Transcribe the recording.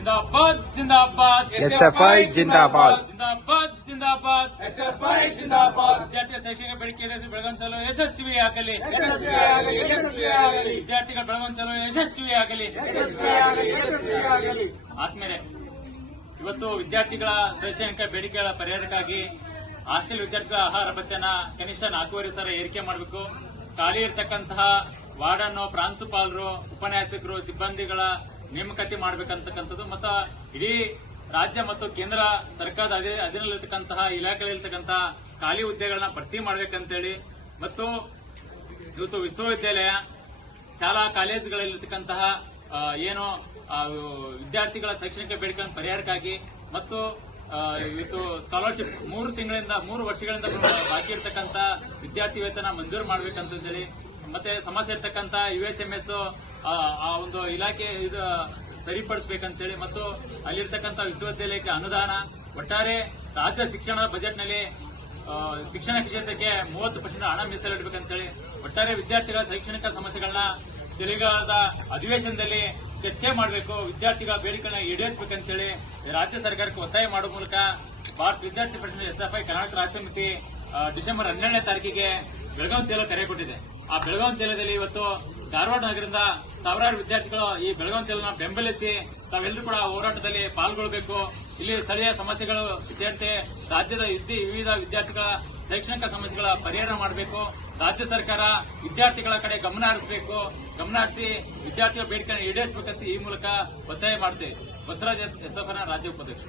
जिंदाबाद जिंदाबाद SFI जिंदाबाद जिंदाबाद जिंदाबाद SFI जिंदाबाद ವಿದ್ಯಾರ್ಥಿಗಳ ಶೈಕ್ಷಣಿಕ ಬೇಡಿಕೆ ಈಡೇರಿಸಿ ಬೆಳಗಾವಿ ಯಶಸ್ವಿಯಾಗಲಿ ವಿದ್ಯಾರ್ಥಿಗಳ ಬೆಳಗಾವಿ ಯಶಸ್ವಿಯಾಗಲಿ ಆದ್ಮೇಲೆ ಇವತ್ತು ವಿದ್ಯಾರ್ಥಿಗಳ ಶೈಕ್ಷಣಿಕ ಬೇಡಿಕೆಗಳ ಪರಿಹಾರಕ್ಕಾಗಿ ಹಾಸ್ಟೆಲ್ ವಿದ್ಯಾರ್ಥಿಗಳ ಆಹಾರ ಭತ್ಯೆನ ಕನಿಷ್ಠ 4,500 ಏರಿಕೆ ಮಾಡಬೇಕು. ಖಾಲಿ ಇರತಕ್ಕಂತಹ ವಾರ್ಡನ್, ಪ್ರಾಂಶುಪಾಲರು, ಉಪನ್ಯಾಸಕರು, ಸಿಬ್ಬಂದಿಗಳ ನೇಮಕಾತಿ ಮಾಡಬೇಕಂತಕ್ಕಂಥದ್ದು ಮತ್ತು ಇಡೀ ರಾಜ್ಯ ಮತ್ತು ಕೇಂದ್ರ ಸರ್ಕಾರದ ಅಧೀನದಲ್ಲಿರ್ತಕ್ಕಂತಹ ಇಲಾಖೆಯಲ್ಲಿರ್ತಕ್ಕಂತಹ ಖಾಲಿ ಹುದ್ದೆಗಳನ್ನ ಭರ್ತಿ ಮಾಡಬೇಕಂತೇಳಿ ಮತ್ತು ಇವತ್ತು ವಿಶ್ವವಿದ್ಯಾಲಯ, ಶಾಲಾ ಕಾಲೇಜುಗಳಲ್ಲಿರ್ತಕ್ಕಂತಹ ಏನು ವಿದ್ಯಾರ್ಥಿಗಳ ಶೈಕ್ಷಣಿಕ ಬೇಡಿಕೆಗಳ ಪರಿಹಾರಕ್ಕಾಗಿ ಮತ್ತು ಇವತ್ತು ಸ್ಕಾಲರ್ಶಿಪ್ 3 ವರ್ಷಗಳಿಂದ ಬಾಕಿ ಇರತಕ್ಕಂತ ವಿದ್ಯಾರ್ಥಿ ವೇತನ ಮಂಜೂರು ಮಾಡಬೇಕಂತೇಳಿ ಮತ್ತೆ ಸಮಸ್ಯೆ ಇರತಕ್ಕಂತ USMS ಆ ಒಂದು ಇಲಾಖೆ ಇದು ಸರಿಪಡಿಸಬೇಕಂತೇಳಿ ಮತ್ತು ಅಲ್ಲಿರ್ತಕ್ಕಂಥ ವಿಶ್ವವಿದ್ಯಾಲಯಕ್ಕೆ ಅನುದಾನ, ಒಟ್ಟಾರೆ ರಾಜ್ಯ ಶಿಕ್ಷಣದ ಬಜೆಟ್ನಲ್ಲಿ ಶಿಕ್ಷಣ ಕ್ಷೇತ್ರಕ್ಕೆ 30% ಹಣ ಮೀಸಲಿಡಬೇಕಂತೇಳಿ ಒಟ್ಟಾರೆ ವಿದ್ಯಾರ್ಥಿಗಳ ಶೈಕ್ಷಣಿಕ ಸಮಸ್ಯೆಗಳನ್ನ ಚಳಿಗಾಲದ ಅಧಿವೇಶನದಲ್ಲಿ ಚರ್ಚೆ ಮಾಡಬೇಕು. ವಿದ್ಯಾರ್ಥಿಗಳ ಬೇಡಿಕೆಗಳನ್ನ ಈಡೇರಿಸಬೇಕಂತೇಳಿ ರಾಜ್ಯ ಸರ್ಕಾರಕ್ಕೆ ಒತ್ತಾಯ ಮಾಡುವ ಮೂಲಕ ಭಾರತ ವಿದ್ಯಾರ್ಥಿ ಪರಿಷತ್ SFI ಕರ್ನಾಟಕ ರಾಜ್ಯ ಸಮಿತಿ ಡಿಸೆಂಬರ್ 12ನೇ ತಾರೀಕಿಗೆ ಬೆಳಗಾವಿ ಚಲೋ ಕರೆ ಕೊಟ್ಟಿದೆ. ಆ ಬೆಳಗಾವಿ ಚಲೋದಲ್ಲಿ ಇವತ್ತು ಧಾರವಾಡ ನಗರದಿಂದ ಸಾವಿರಾರು ವಿದ್ಯಾರ್ಥಿಗಳು ಈ ಬೆಳಗಾವಿ ಚಲೋನ ಬೆಂಬಲಿಸಿ ತಾವೆಲ್ಲರೂ ಕೂಡ ಹೋರಾಟದಲ್ಲಿ ಪಾಲ್ಗೊಳ್ಳಬೇಕು. ಇಲ್ಲಿ ಸ್ಥಳೀಯ ಸಮಸ್ಯೆಗಳು ಸೇರಿದಂತೆ ರಾಜ್ಯದ ವಿವಿಧ ವಿದ್ಯಾರ್ಥಿಗಳ ಶೈಕ್ಷಣಿಕ ಸಮಸ್ಯೆಗಳ ಪರಿಹಾರ ಮಾಡಬೇಕು. ರಾಜ್ಯ ಸರ್ಕಾರ ವಿದ್ಯಾರ್ಥಿಗಳ ಕಡೆ ಗಮನ ಹರಿಸಿ ವಿದ್ಯಾರ್ಥಿಗಳ ಬೇಡಿಕೆಗಳನ್ನು ಈಡೇರಿಸಬೇಕಂತ ಈ ಮೂಲಕ ಒತ್ತಾಯ ಮಾಡ್ತೇವೆ. ಬಸವರಾಜ್ SFI ರಾಜ್ಯ ಉಪಾಧ್ಯಕ್ಷ.